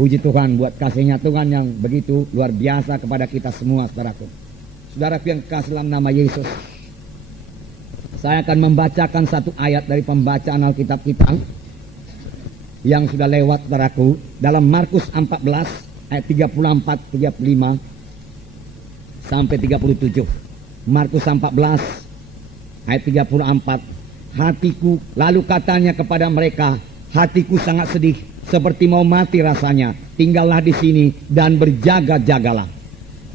Puji Tuhan buat kasihnya Tuhan yang begitu luar biasa kepada kita semua, saudaraku. Saudaraku yang kasih dalam nama Yesus, saya akan membacakan satu ayat dari pembacaan Alkitab kita yang sudah lewat, saudaraku, dalam Markus 14 ayat 34, 35 sampai 37. Markus 14 ayat 34. Hatiku, lalu katanya kepada mereka, hatiku sangat sedih, seperti mau mati rasanya. Tinggallah di sini dan berjaga-jagalah.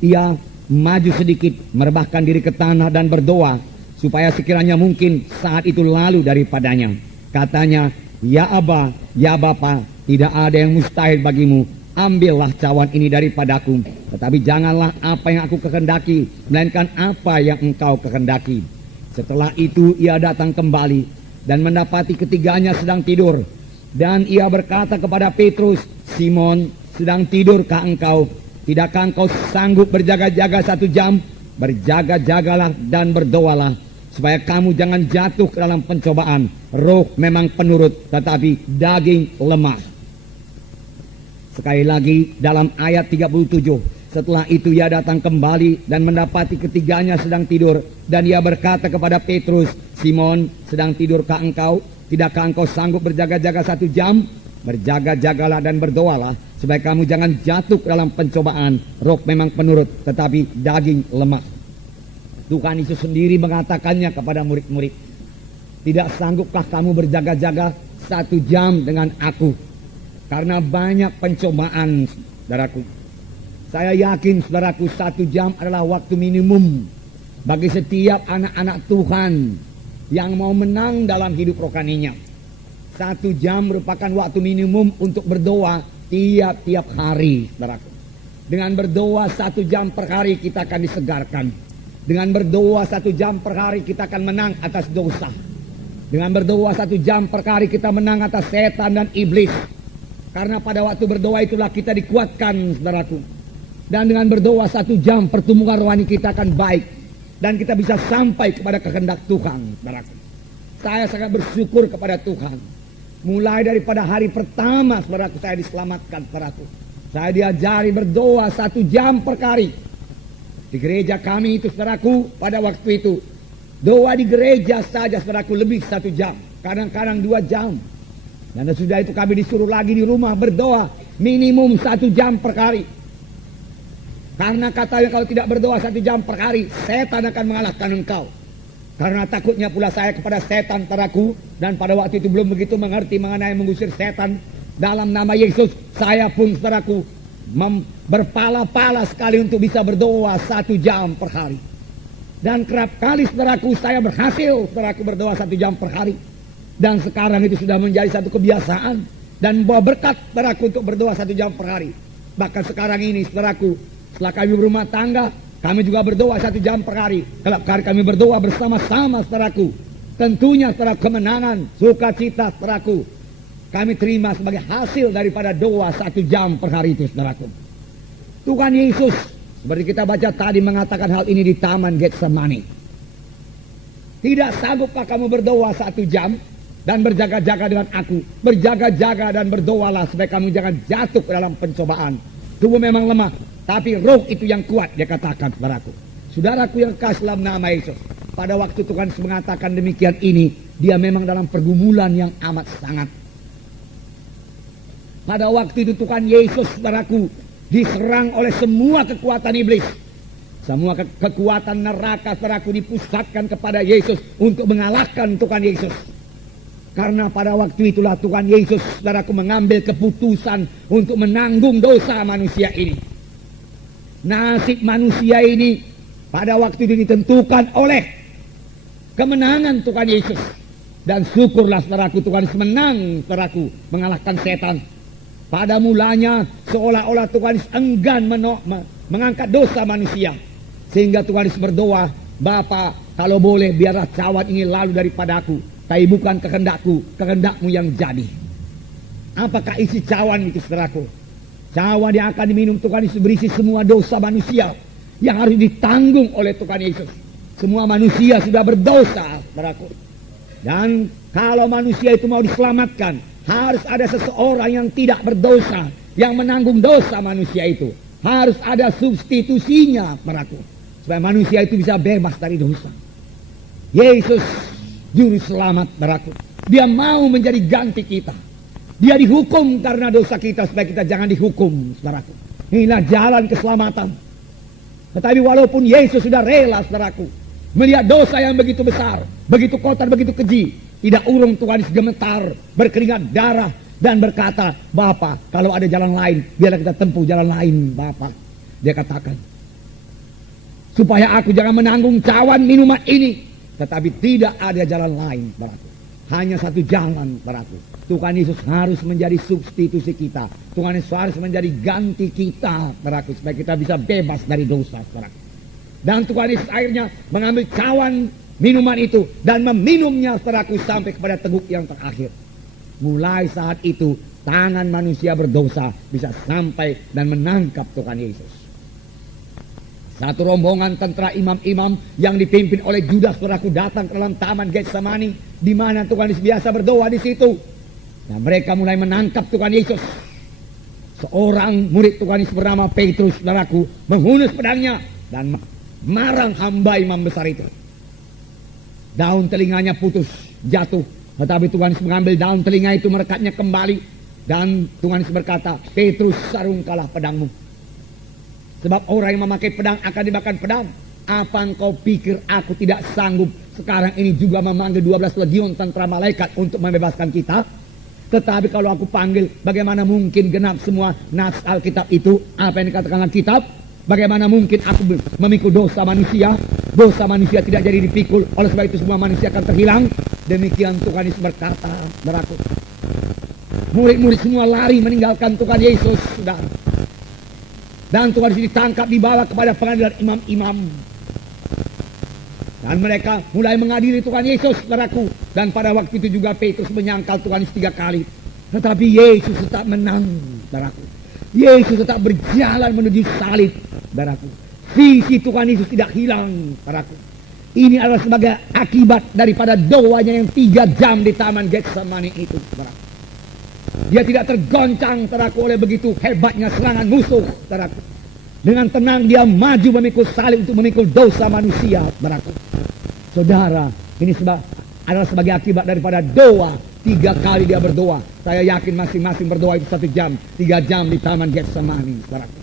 Ia maju sedikit, merebahkan diri ke tanah dan berdoa, supaya sekiranya mungkin saat itu lalu daripadanya. Katanya, ya Aba, ya Bapa, tidak ada yang mustahil bagimu. Ambillah cawan ini daripadaku, tetapi janganlah apa yang aku kehendaki, melainkan apa yang engkau kehendaki. Setelah itu ia datang kembali dan mendapati ketiganya sedang tidur. Dan ia berkata kepada Petrus, Simon, sedang tidurkah engkau? Tidakkah engkau sanggup berjaga-jaga 1 jam? Berjaga-jagalah dan berdoalah, supaya kamu jangan jatuh ke dalam pencobaan. Roh memang penurut, tetapi daging lemah. Sekali lagi dalam ayat 37. Setelah itu ia datang kembali dan mendapati ketiganya sedang tidur. Dan ia berkata kepada Petrus, Simon, sedang tidurkah engkau? Tidakkah engkau sanggup berjaga-jaga 1 jam? Berjaga-jagalah dan berdoalah, supaya kamu jangan jatuh ke dalam pencobaan. Roh memang penurut, tetapi daging lemah. Tuhan Yesus sendiri mengatakannya kepada murid-murid, tidak sanggupkah kamu berjaga-jaga 1 jam dengan aku? Karena banyak pencobaan, saudaraku. Saya yakin, saudaraku, 1 jam adalah waktu minimum bagi setiap anak-anak Tuhan yang mau menang dalam hidup rohaninya. 1 jam merupakan waktu minimum untuk berdoa tiap-tiap hari, saudaraku. Dengan berdoa 1 jam per hari kita akan disegarkan. Dengan berdoa 1 jam per hari kita akan menang atas dosa. Dengan berdoa 1 jam per hari kita menang atas setan dan iblis. Karena pada waktu berdoa itulah kita dikuatkan, saudaraku. Dan dengan berdoa 1 jam pertumbuhan rohani kita akan baik. Dan kita bisa sampai kepada kehendak Tuhan, saudaraku. Saya sangat bersyukur kepada Tuhan. Mulai daripada hari pertama, saudaraku, saya diselamatkan, saudaraku. Saya diajari berdoa 1 jam per hari. Di gereja kami itu, saudaraku, pada waktu itu, doa di gereja saja, saudaraku, lebih 1 jam. Kadang-kadang 2 jam. Dan sudah itu kami disuruh lagi di rumah berdoa minimum 1 jam per hari. Karena katanya kalau tidak berdoa 1 jam per hari, setan akan mengalahkan engkau. Karena takutnya pula saya kepada setan, saudaraku. Dan pada waktu itu belum begitu mengerti mengenai mengusir setan. Dalam nama Yesus, saya pun, saudaraku, berpala-pala sekali untuk bisa berdoa 1 jam per hari. Dan kerap kali, saudaraku, saya berhasil, saudaraku, berdoa 1 jam per hari. Dan sekarang itu sudah menjadi satu kebiasaan. Dan membawa berkat, saudaraku, untuk berdoa 1 jam per hari. Bahkan sekarang ini, saudaraku, setelah kami berumah tangga, kami juga berdoa 1 jam per hari. Kalau kami berdoa bersama-sama, saudaraku, tentunya, saudaraku, kemenangan, sukacita, saudaraku, kami terima sebagai hasil daripada doa 1 jam per hari itu, saudaraku. Tuhan Yesus, seperti kita baca tadi, mengatakan hal ini di Taman Getsemani. Tidak sanggupkah kamu berdoa 1 jam dan berjaga-jaga dengan aku? Berjaga-jaga dan berdoalah, supaya kamu jangan jatuh ke dalam pencobaan. Tubuh memang lemah, tapi roh itu yang kuat, dia katakan, saudaraku. Saudaraku yang kasih dalam nama Yesus, pada waktu Tuhan mengatakan demikian ini, dia memang dalam pergumulan yang amat sangat. Pada waktu itu Tuhan Yesus, saudaraku, diserang oleh semua kekuatan iblis. Semua kekuatan neraka, saudaraku, dipusatkan kepada Yesus untuk mengalahkan Tuhan Yesus. Karena pada waktu itulah Tuhan Yesus, saudaraku, mengambil keputusan untuk menanggung dosa manusia ini. Nasib manusia ini pada waktu itu ditentukan oleh kemenangan Tuhan Yesus. Dan syukurlah, saudaraku, Tuhan Yesus menang, saudaraku, mengalahkan setan. Pada mulanya seolah-olah Tuhan Yesus enggan mengangkat dosa manusia. Sehingga Tuhan Yesus berdoa, Bapa, kalau boleh biarlah cawan ini lalu daripadaku, tapi bukan kehendakku, kehendakmu yang jadi. Apakah isi cawan itu, saudaraku? Cawan yang akan diminum Tuhan Yesus berisi semua dosa manusia yang harus ditanggung oleh Tuhan Yesus. Semua manusia sudah berdosa, saudaraku. Dan kalau manusia itu mau diselamatkan, harus ada seseorang yang tidak berdosa, yang menanggung dosa manusia itu. Harus ada substitusinya, saudaraku, supaya manusia itu bisa bebas dari dosa. Yesus juru selamat, saudaraku. Dia mau menjadi ganti kita. Dia dihukum karena dosa kita supaya kita jangan dihukum, saudaraku. Inilah jalan keselamatan. Tetapi walaupun Yesus sudah rela, saudaraku, melihat dosa yang begitu besar, begitu kotor, begitu keji, tidak urung Tuhan Yesus gemetar, berkeringat darah, dan berkata, Bapa, kalau ada jalan lain, biarlah kita tempuh jalan lain, Bapa. Dia katakan, supaya aku jangan menanggung cawan minuman ini, tetapi tidak ada jalan lain, saudaraku. Hanya satu jalan, saudaraku. Tuhan Yesus harus menjadi substitusi kita. Tuhan Yesus harus menjadi ganti kita, saudaraku, supaya kita bisa bebas dari dosa, saudaraku. Dan Tuhan Yesus akhirnya mengambil cawan minuman itu dan meminumnya, saudaraku, sampai kepada teguk yang terakhir. Mulai saat itu tangan manusia berdosa bisa sampai dan menangkap Tuhan Yesus. Satu rombongan tentara imam-imam yang dipimpin oleh Judas, saudaraku, datang ke dalam taman Getsemani, di mana Tuhan Yesus biasa berdoa di situ. Dan mereka mulai menangkap Tuhan Yesus. Seorang murid Tuhan Yesus bernama Petrus, saudaraku, menghunus pedangnya dan marang hamba imam besar itu. Daun telinganya putus, jatuh. Tetapi Tuhan Yesus mengambil daun telinga itu, merekatnya kembali. Dan Tuhan Yesus berkata, Petrus, sarungkanlah pedangmu. Sebab orang yang memakai pedang akan dimakan pedang. Apa engkau pikir aku tidak sanggup sekarang ini juga memanggil 12 legiun tentara malaikat untuk membebaskan kita? Tetapi kalau aku panggil, bagaimana mungkin genap semua nas Alkitab itu? Apa yang dikatakan Alkitab? Bagaimana mungkin aku memikul dosa manusia? Dosa manusia tidak jadi dipikul, oleh sebab itu semua manusia akan terhilang. Demikian Tuhan Yesus berkata, saudaraku. Murid-murid semua lari meninggalkan Tuhan Yesus, saudara. Dan Tuhan Yesus ditangkap, dibawa kepada pengadilan imam-imam. Dan mereka mulai mengadili Tuhan Yesus, saudaraku. Dan pada waktu itu juga Petrus menyangkal Tuhan Yesus 3 kali. Tetapi Yesus tetap menang, saudaraku. Yesus tetap berjalan menuju salib, saudaraku. Visi Tuhan Yesus tidak hilang, saudaraku. Ini adalah sebagai akibat daripada doanya yang 3 jam di taman Getsemani itu, saudaraku. Dia tidak tergoncang, saudaraku, oleh begitu hebatnya serangan musuh, saudaraku. Dengan tenang dia maju memikul salib untuk memikul dosa manusia, saudaraku. Saudara, ini adalah sebagai akibat daripada doa. 3 kali dia berdoa. Saya yakin masing-masing berdoa itu 1 jam, 3 jam di taman Getsemani, saudaraku.